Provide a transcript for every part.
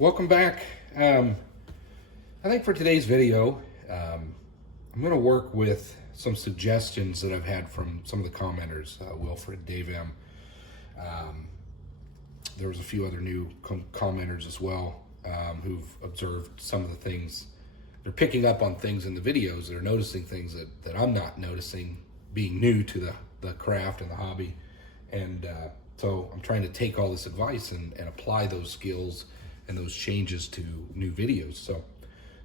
Welcome back. I think for today's video, I'm going to work with some suggestions that I've had from some of the commenters, Wilfred, Dave M. There was a few other new commenters as well who've observed some of the things. They're picking up on things in the videos. They're noticing things that I'm not noticing, being new to the craft and the hobby. And so I'm trying to take all this advice and apply those skills and those changes to new videos. So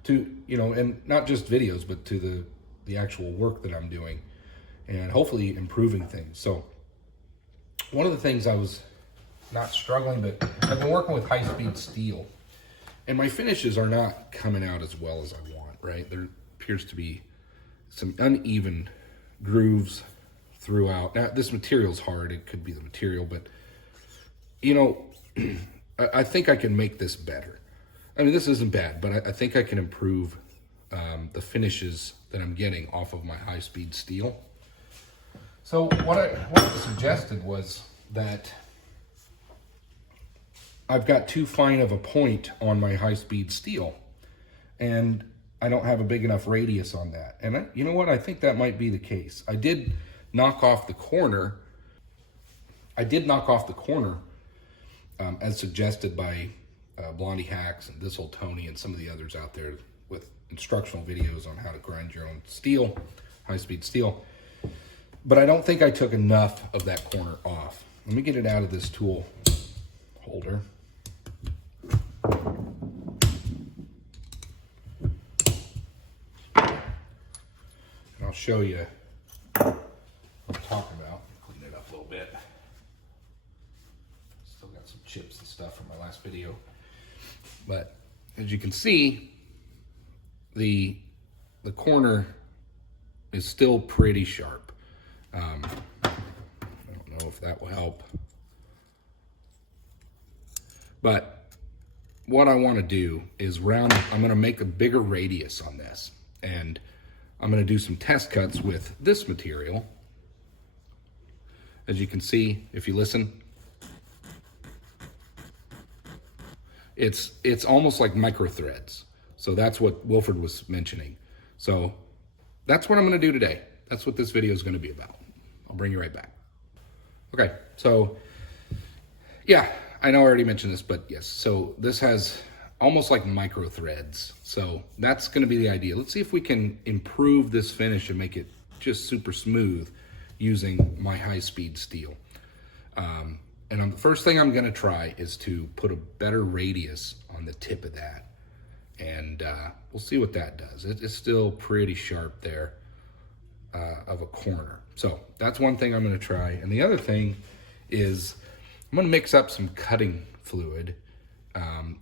and not just videos, but to the actual work that I'm doing and hopefully improving things. So one of the things I was not struggling, but I've been working with high-speed steel and my finishes are not coming out as well as I want, right? There appears to be some uneven grooves throughout. Now, this material's hard. It could be the material, but I think I can make this better. I mean, this isn't bad, but I think I can improve the finishes that I'm getting off of my high-speed steel. So what I suggested was that I've got too fine of a point on my high-speed steel, and I don't have a big enough radius on that. And you know what? I think that might be the case. I did knock off the corner. As suggested by Blondie Hacks and This Old Tony and some of the others out there with instructional videos on how to grind your own steel, high-speed steel. But I don't think I took enough of that corner off. Let me get it out of this tool holder. And I'll show you what I'm talking about. Clean it up a little bit. Still got some chips and stuff from my last video. But as you can see, the corner is still pretty sharp. I don't know if that will help. But what I want to do is I'm going to make a bigger radius on this. And I'm going to do some test cuts with this material. As you can see, if you listen, it's almost like micro threads. So that's what Wilfred was mentioning. So that's what I'm going to do today. That's what this video is going to be about. I'll bring you right back. Okay, so yeah, I know I already mentioned this, but yes, so this has almost like micro threads. So that's going to be the idea. Let's see if we can improve this finish and make it just super smooth using my high-speed steel. And the first thing I'm going to try is to put a better radius on the tip of that. And we'll see what that does. It's still pretty sharp there of a corner. So that's one thing I'm going to try. And the other thing is I'm going to mix up some cutting fluid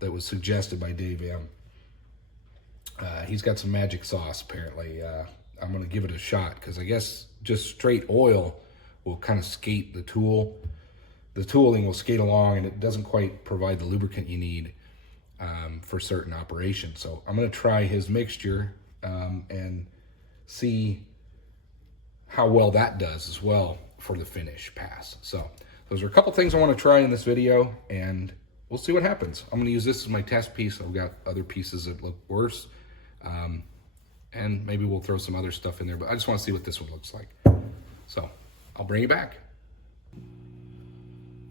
that was suggested by Dave M. He's got some magic sauce, apparently. I'm going to give it a shot because I guess just straight oil will kind of skate the tool. The tooling will skate along and it doesn't quite provide the lubricant you need for certain operations. So I'm going to try his mixture and see how well that does as well for the finish pass. So those are a couple things I want to try in this video and we'll see what happens. I'm going to use this as my test piece. I've got other pieces that look worse. And maybe we'll throw some other stuff in there, but I just want to see what this one looks like. So I'll bring you back.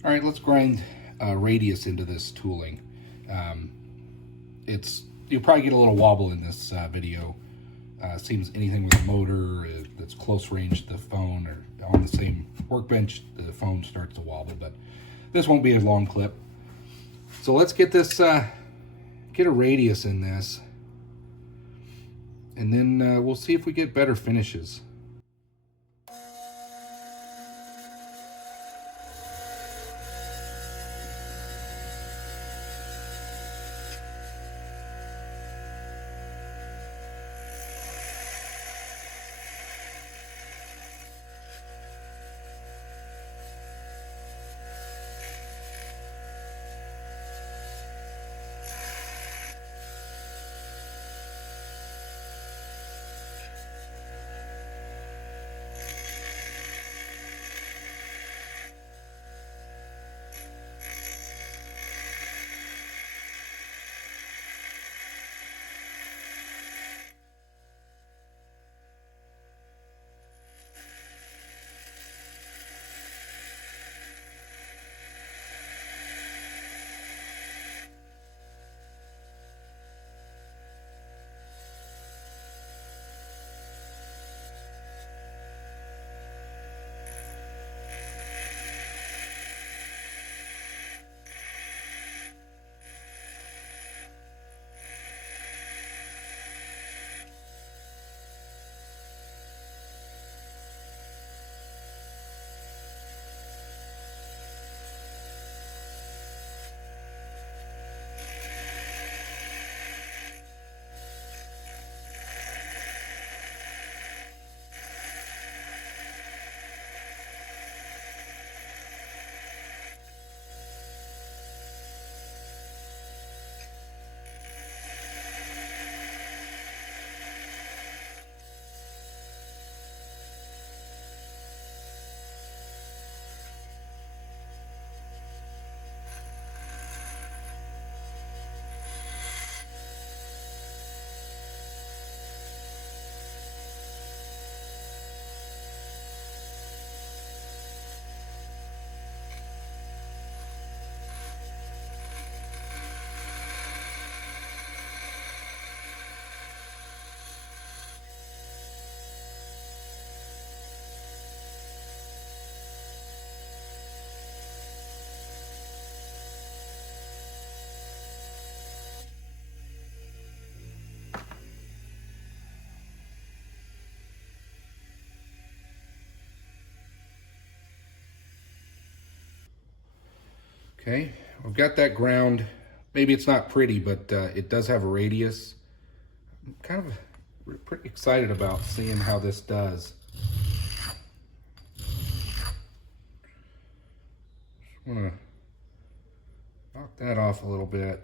All right, let's grind radius into this tooling. You'll probably get a little wobble in this video. Seems anything with a motor that's close range to the phone or on the same workbench, the phone starts to wobble, but this won't be a long clip. So let's get this, get a radius in this, and then we'll see if we get better finishes. Okay, I've got that ground. Maybe it's not pretty, but it does have a radius. I'm kind of pretty excited about seeing how this does. Just want to knock that off a little bit.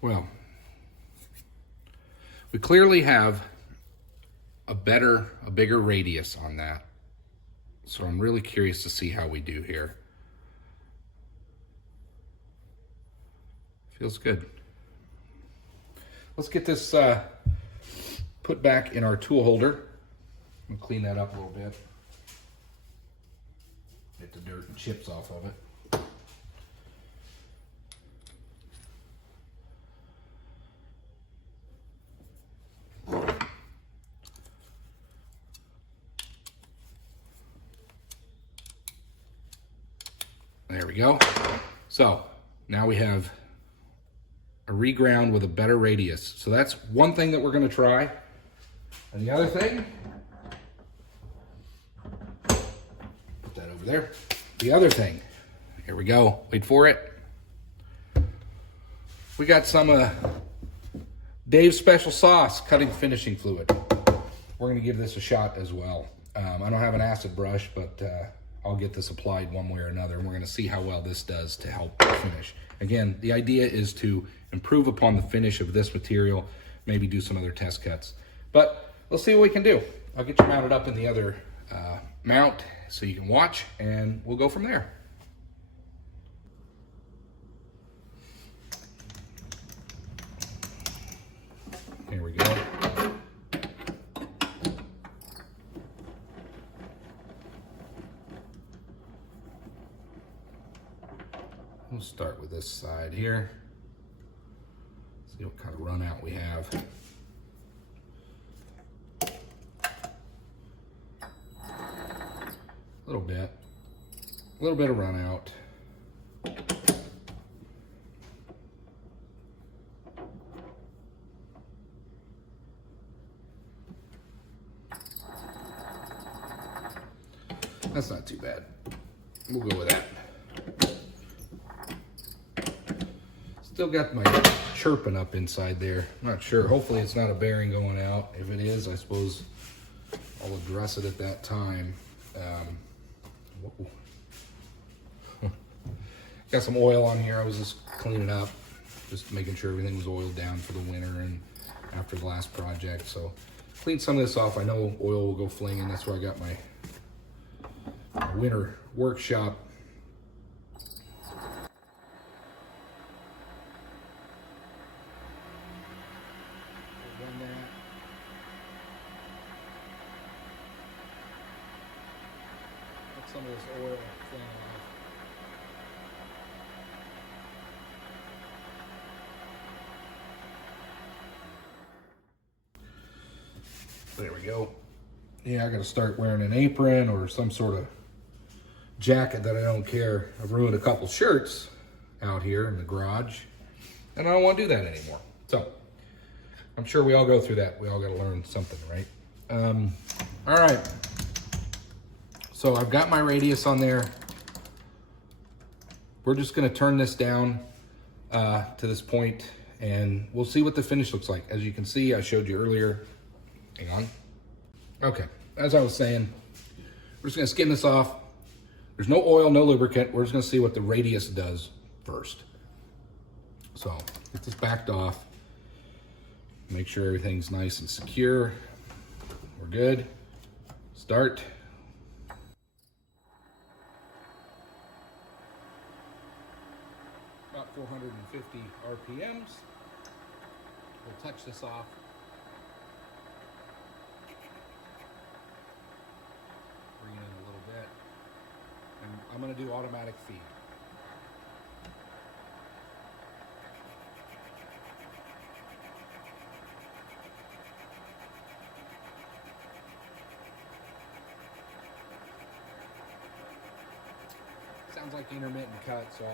Well, we clearly have a bigger radius on that. So I'm really curious to see how we do here. Feels good. Let's get this put back in our tool holder. I'm gonna clean that up a little bit. Get the dirt and chips off of it. There we go. So now we have a reground with a better radius. So that's one thing that we're going to try. And the other thing, put that over there. The other thing, here we go. Wait for it. We got some Dave's Special Sauce cutting finishing fluid. We're going to give this a shot as well. I don't have an acid brush, but I'll get this applied one way or another, and we're going to see how well this does to help finish. Again, the idea is to improve upon the finish of this material, maybe do some other test cuts. But let's see what we can do. I'll get you mounted up in the other mount so you can watch, and we'll go from there. Here we go. We'll start with this side here. See what kind of run out we have. A little bit of run out. That's not too bad. We'll go with that. Still got my chirping up inside there. I'm not sure. Hopefully it's not a bearing going out. If it is, I suppose I'll address it at that time. Got some oil on here. I was just cleaning up, just making sure everything was oiled down for the winter and after the last project. So clean some of this off. I know oil will go flinging. That's where I got my winter workshop. Some of this oil flowing off. There we go. Yeah, I got to start wearing an apron or some sort of jacket that I don't care. I've ruined a couple shirts out here in the garage, and I don't want to do that anymore. So I'm sure we all go through that. We all got to learn something, right? All right. So I've got my radius on there. We're just gonna turn this down to this point, and we'll see what the finish looks like. As you can see, I showed you earlier. Hang on. Okay, as I was saying, we're just gonna skim this off. There's no oil, no lubricant. We're just gonna see what the radius does first. So get this backed off. Make sure everything's nice and secure. We're good. Start. 450 RPMs. We'll touch this off. Bring it in a little bit. And I'm going to do automatic feed. Sounds like intermittent cut, so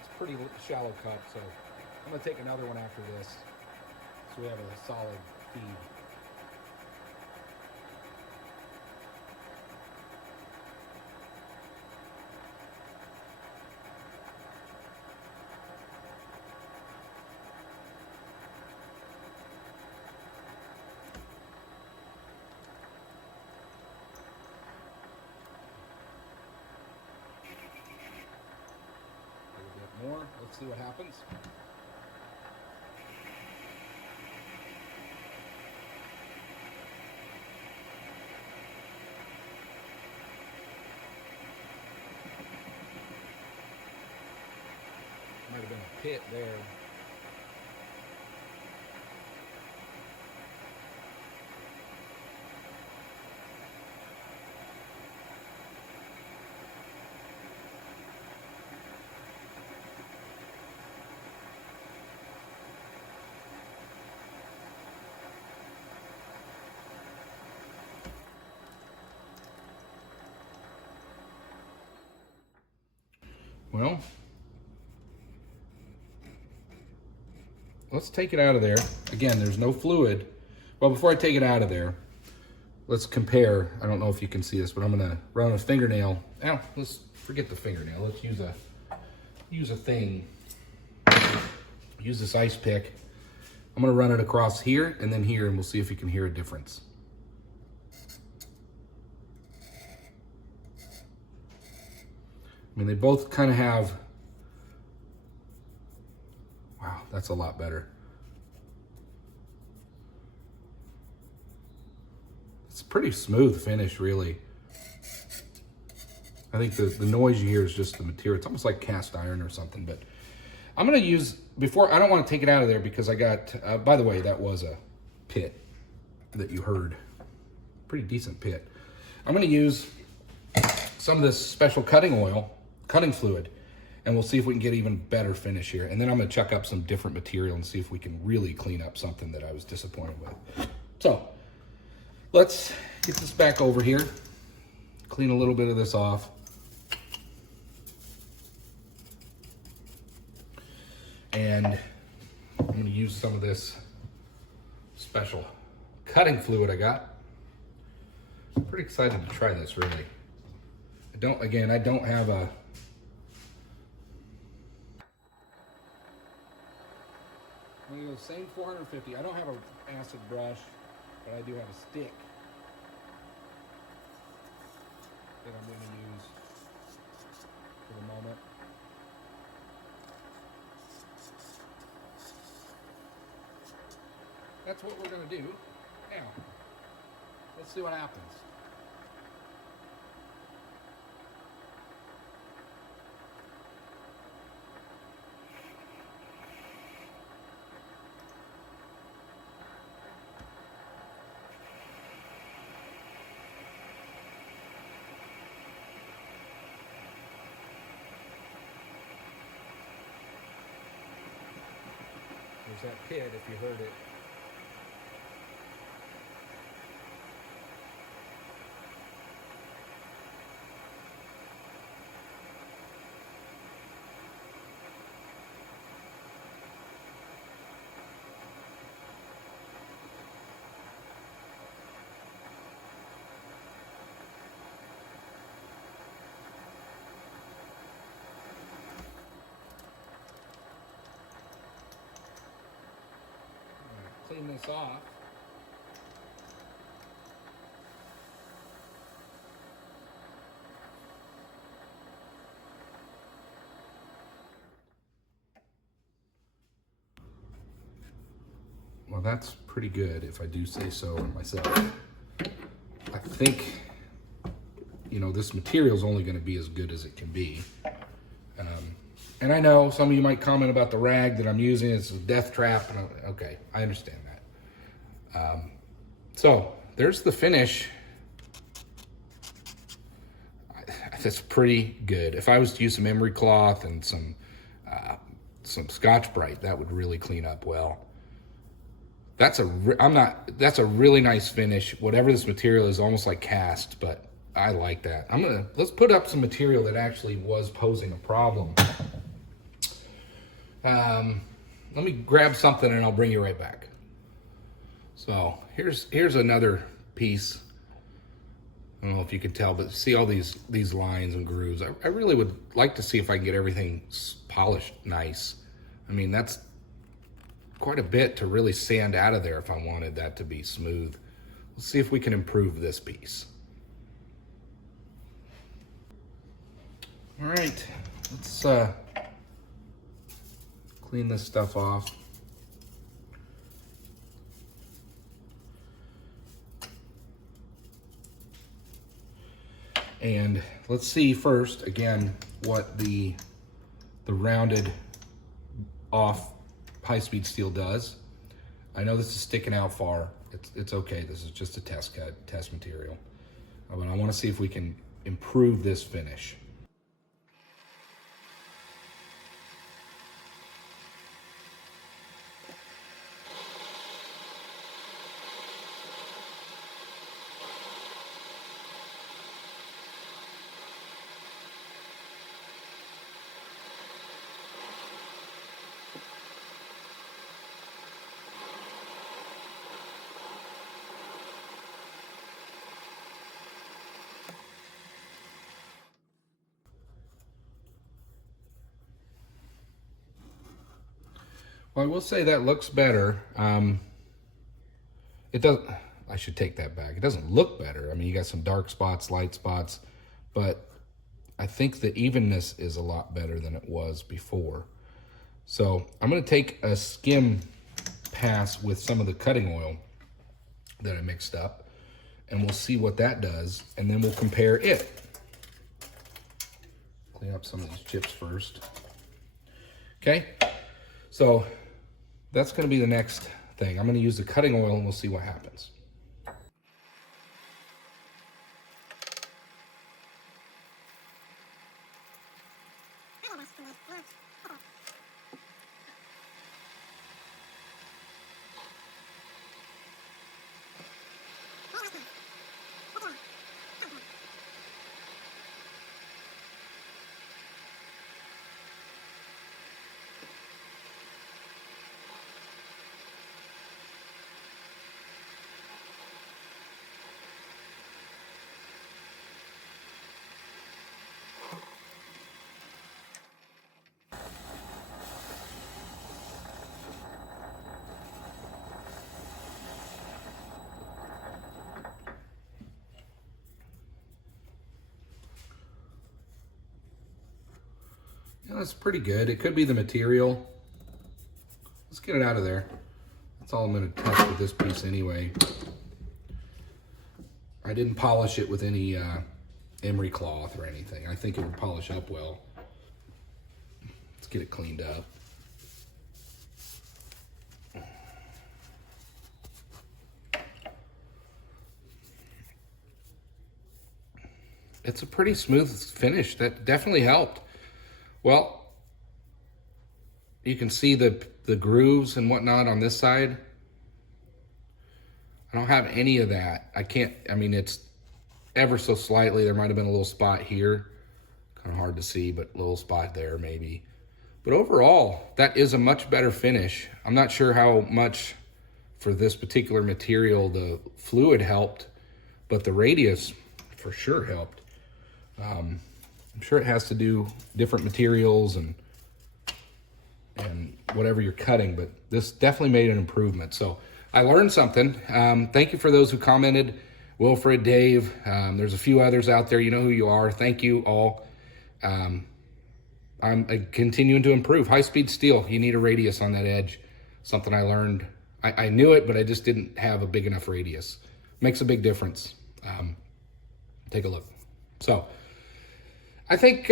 it's a pretty shallow cut, so I'm going to take another one after this so we have a solid feed. More. Let's see what happens. Might have been a pit there. Well, let's take it out of there. Again, there's no fluid. Well, before I take it out of there, let's compare. I don't know if you can see this, but I'm gonna run a fingernail. Now, let's forget the fingernail. Let's use a thing. Use this ice pick. I'm gonna run it across here and then here, and we'll see if you can hear a difference. I mean, they both kind of have, wow, that's a lot better. It's a pretty smooth finish, really. I think the noise you hear is just the material. It's almost like cast iron or something, but I'm gonna use, before, I don't wanna take it out of there because I got, by the way, that was a pit that you heard. Pretty decent pit. I'm gonna use some of this special cutting oil, cutting fluid, and we'll see if we can get even better finish here. And then I'm gonna chuck up some different material and see if we can really clean up something that I was disappointed with. So let's get this back over here, clean a little bit of this off. And I'm gonna use some of this special cutting fluid I got. I'm pretty excited to try this, really. I don't have a, I'm gonna go same 450. I don't have an acid brush, but I do have a stick that I'm gonna use for the moment. That's what we're gonna do. Now, let's see what happens. There's that pit if you heard it. Clean this off. Well, that's pretty good, if I do say so myself. I think, you know, this material is only going to be as good as it can be. And I know some of you might comment about the rag that I'm using. It's a death trap. Okay, I understand that. So there's the finish. That's pretty good. If I was to use some emery cloth and some Scotch-Brite, that would really clean up well. That's a really nice finish. Whatever this material is, almost like cast, but I like that. Let's put up some material that actually was posing a problem. Let me grab something and I'll bring you right back. So here's another piece. I don't know if you can tell, but see all these lines and grooves. I really would like to see if I can get everything polished nice. I mean, that's quite a bit to really sand out of there if I wanted that to be smooth. Let's see if we can improve this piece. All right, let's clean this stuff off. And let's see first, again, what the rounded off high-speed steel does. I know this is sticking out far. It's okay. This is just a test cut, test material. But I want to see if we can improve this finish. Well, I will say that looks better. It doesn't, I should take that back. It doesn't look better. I mean, you got some dark spots, light spots, but I think the evenness is a lot better than it was before. So I'm gonna take a skim pass with some of the cutting oil that I mixed up, and we'll see what that does, and then we'll compare it. Clean up some of these chips first. Okay, so that's gonna be the next thing. I'm gonna use the cutting oil and we'll see what happens. Yeah, that's pretty good. It could be the material. Let's get it out of there. That's all I'm going to touch with this piece anyway. I didn't polish it with any emery cloth or anything. I think it would polish up well. Let's get it cleaned up. It's a pretty smooth finish. That definitely helped. Well, you can see the grooves and whatnot on this side. I don't have any of that. I mean, it's ever so slightly. There might have been a little spot here. Kind of hard to see, but a little spot there maybe. But overall, that is a much better finish. I'm not sure how much for this particular material the fluid helped, but the radius for sure helped. I'm sure it has to do different materials and whatever you're cutting, but this definitely made an improvement. So I learned something. Thank you for those who commented. Wilfred, Dave, there's a few others out there. You know who you are. Thank you all. I'm continuing to improve. High-speed steel, you need a radius on that edge. Something I learned. I knew it, but I just didn't have a big enough radius. Makes a big difference. Take a look. So I think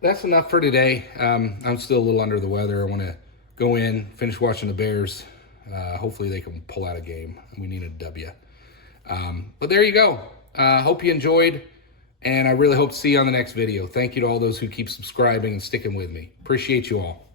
that's enough for today. I'm still a little under the weather. I want to go in, finish watching the Bears. Hopefully they can pull out a game. We need a W. But there you go. Hope you enjoyed, and I really hope to see you on the next video. Thank you to all those who keep subscribing and sticking with me. Appreciate you all.